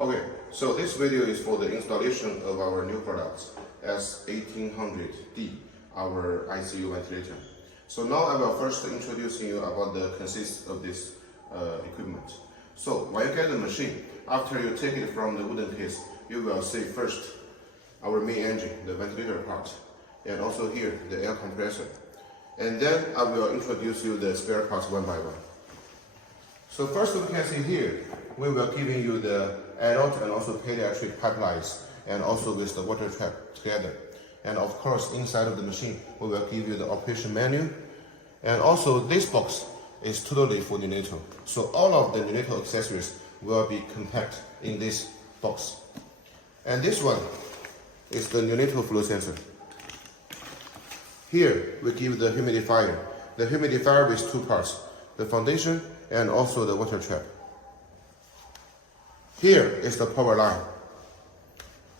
Okay, so this video is for the installation of our new products, S1800D, our ICU ventilator. So now I will first introduce you about the consists of this equipment. So when you get the machine, after you take it from the wooden case, you will see first our main engine, the ventilator part, and also here the air compressor. And then I will introduce you the spare parts one by one. So first we can see here, we will giving you the adult and also pediatric pipelines, and also with the water trap together. And of course, inside of the machine, we will give you the operation manual. And also this box is totally for neonatal. So all of the neonatal accessories will be compact in this box. And this one is the neonatal flow sensor. Here we give the humidifier. The humidifier with two parts, the foundation and also the water trap. Here is the power line.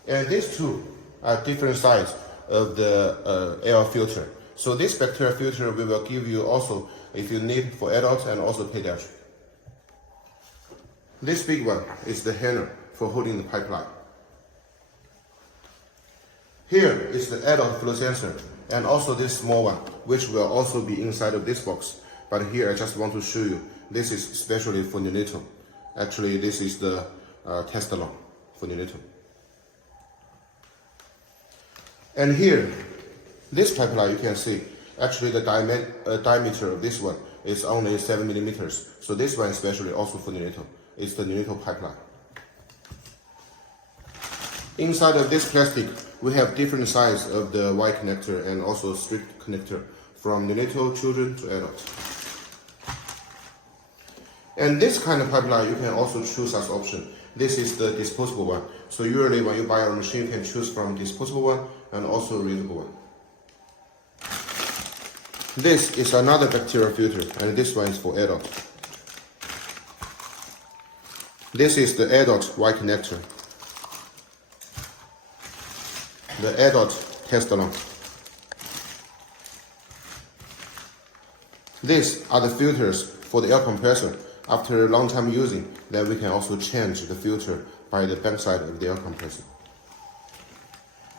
And these two are different size of the air filter. So this bacteria filter we will give you also if you need for adults and also pediatric. This big one is the handle for holding the pipeline. Here is the adult flow sensor and also this small one, which will also be inside of this box. But here I just want to show you, this is especially for neonatal. Actually, this is the test alarm for neonatal. And here, this pipeline you can see, actually the diameter of this one is only 7 millimeters. So this one especially also for neonatal. It's the neonatal pipeline. Inside of this plastic, we have different size of the Y connector and also strict connector from neonatal children to adults. And this kind of pipeline you can also choose as option. This is the disposable one. So usually when you buy a machine, you can choose from disposable one and also reusable one. This is another bacteria filter, and this one is for adults. This is the adult Y connector. The adult test alarm. These are the filters for the air compressor. After a long time using, then we can also change the filter by the backside of the air compressor.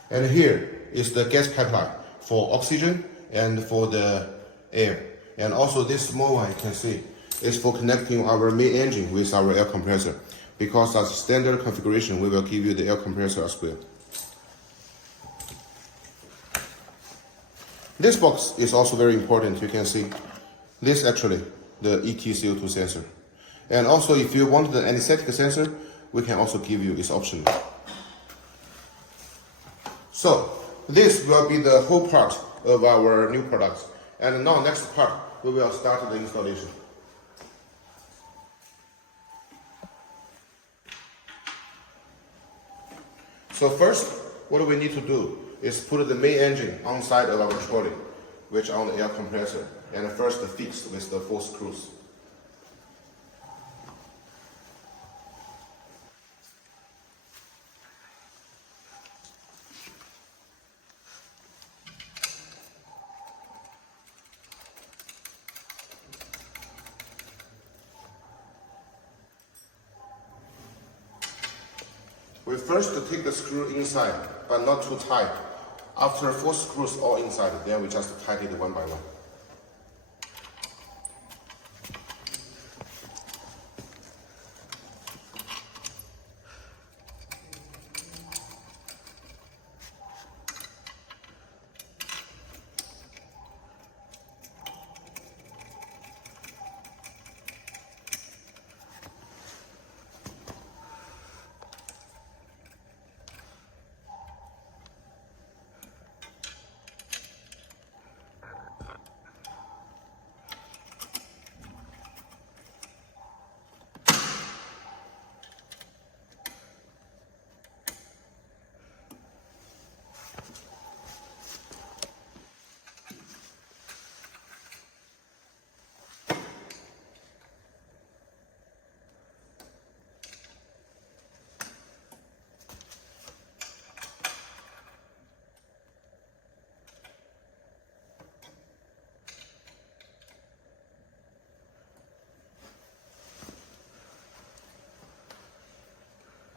And here is the gas pipeline for oxygen and for the air. And also this small one you can see is for connecting our main engine with our air compressor. Because as standard configuration, we will give you the air compressor as well. This box is also very important. You can see this actually the ETCO2 sensor. And also if you want the anesthetic sensor, we can also give you, it's optional. So this will be the whole part of our new products. And now next part, we will start the installation. So first, what we need to do is put the main engine on side of our trolley, which on the air compressor, and first fix with the 4 screws. We first take the screw inside, but not too tight. After 4 screws all inside, then we just tighten it one by one.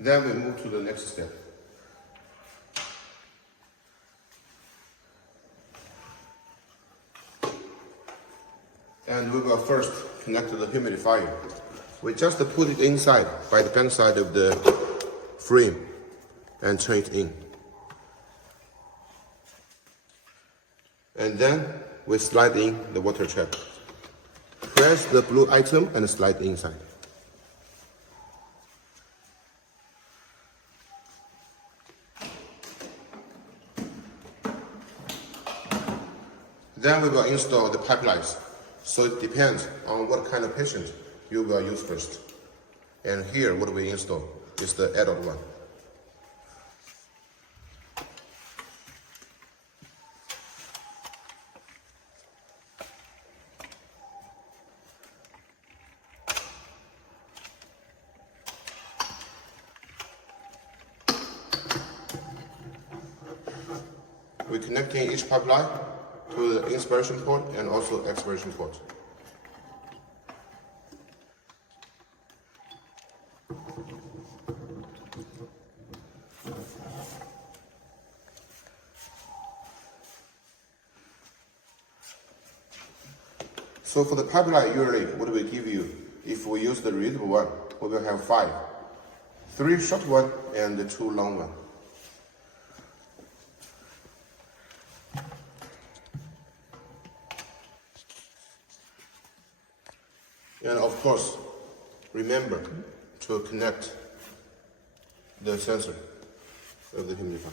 Then we move to the next step. And we will first connect to the humidifier. We just put it inside by the back side of the frame and turn it in. And then we slide in the water trap. Press the blue item and slide inside. Then we will install the pipelines. So it depends on what kind of patient you will use first. And here what we install is the adult one. We're connecting each pipeline to the inspiration port and also expiration port. So for the pipeline, usually what we give you, if we use the reusable one, we will have 5. 3 short one and 2 long one. And of course, remember to connect the sensor of the humidifier.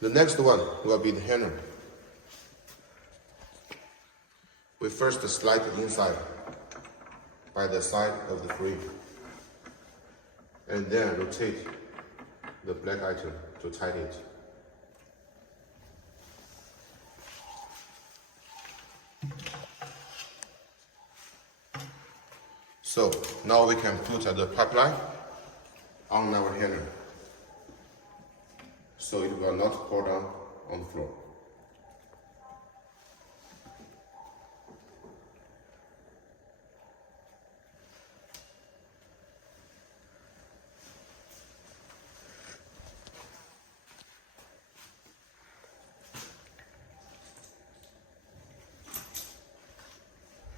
The next one will be the handle. We first slide it inside by the side of the frame, and then rotate the black item to tighten it. So now we can put the pipeline on our handle, so it will not fall down on the floor.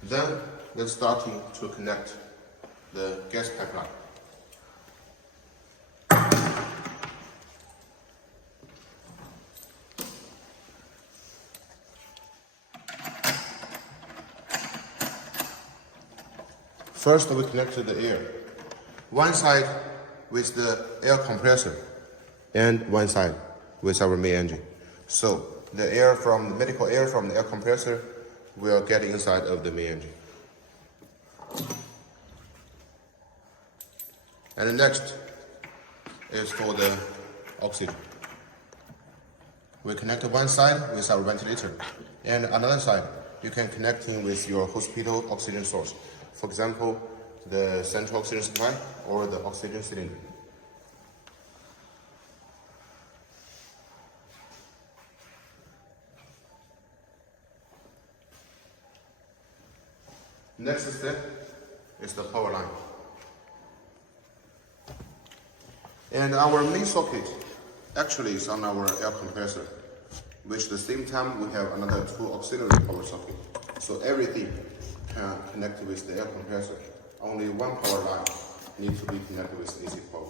Then let's start to connect the gas pipeline. First, we connect to the air. One side with the air compressor and one side with our main engine. So the air from the medical air from the air compressor will get inside of the main engine. And the next is for the oxygen. We connect one side with our ventilator, and another side you can connect in with your hospital oxygen source. For example, the central oxygen supply or the oxygen cylinder. Next step is the power line. And our main socket actually is on our air compressor, which at the same time we have another 2 auxiliary power sockets. So everything can connect with the air compressor. Only one power line needs to be connected with AC power.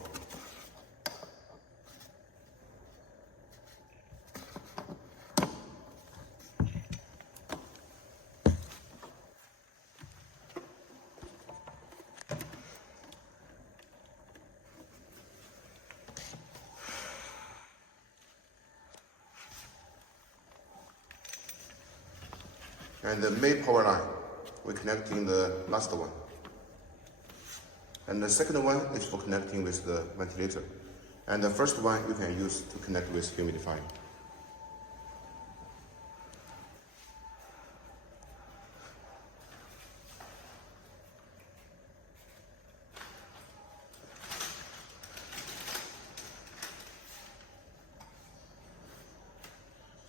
And the main power line, we're connecting the last one. And the second one is for connecting with the ventilator. And the first one you can use to connect with humidifier.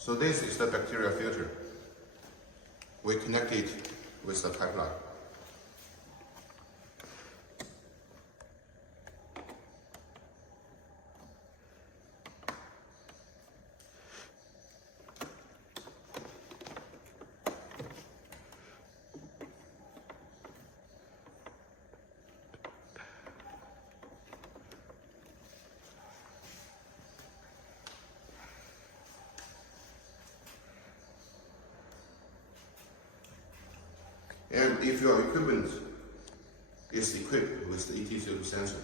So this is the bacteria filter. We connect it with the pipeline. And if your equipment is equipped with the ET02 sensor,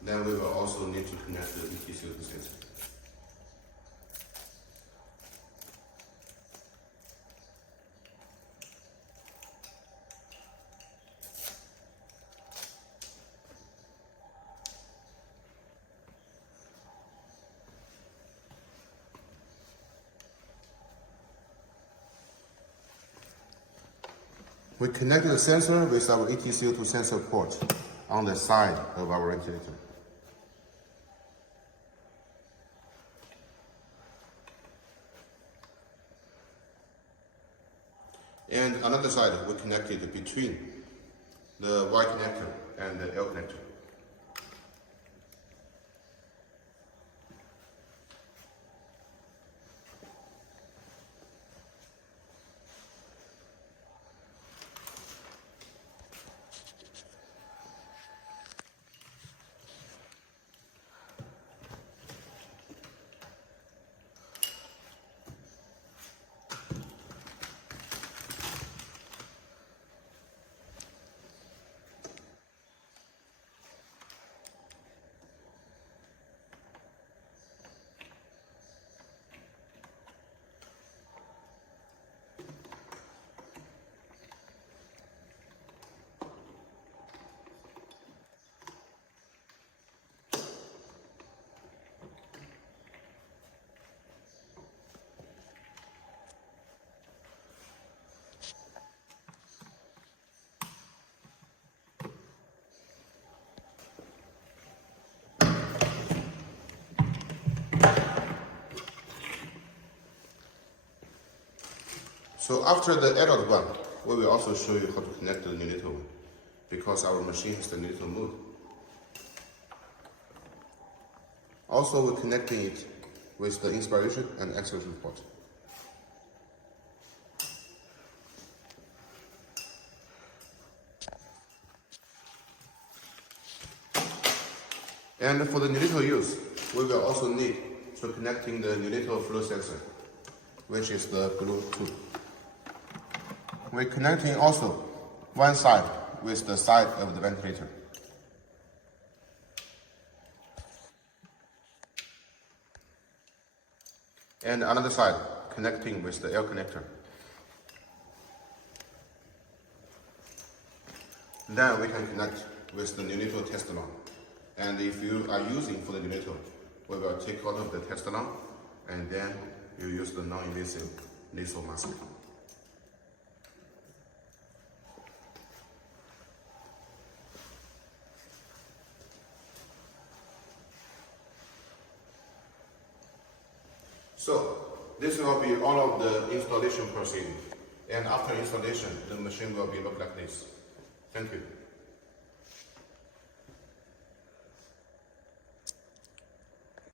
then we will also need to connect the ET02 sensor. We connect the sensor with our ET02 sensor port on the side of our ventilator. And another side, we connect it between the Y connector and the L connector. So after the adult one, we will also show you how to connect the neonatal one, because our machine has the neonatal mode. Also, we're connecting it with the inspiration and expiration port. And for the neonatal use, we will also need to connecting the neonatal flow sensor, which is the blue tube. We're connecting also one side with the side of the ventilator. And another side connecting with the L connector. Then we can connect with the neonatal test alarm. And if you are using for the neonatal, we will take out of the test alarm and then you use the non-invasive nasal mask. So this will be all of the installation procedure. And after installation, the machine will be look like this. Thank you.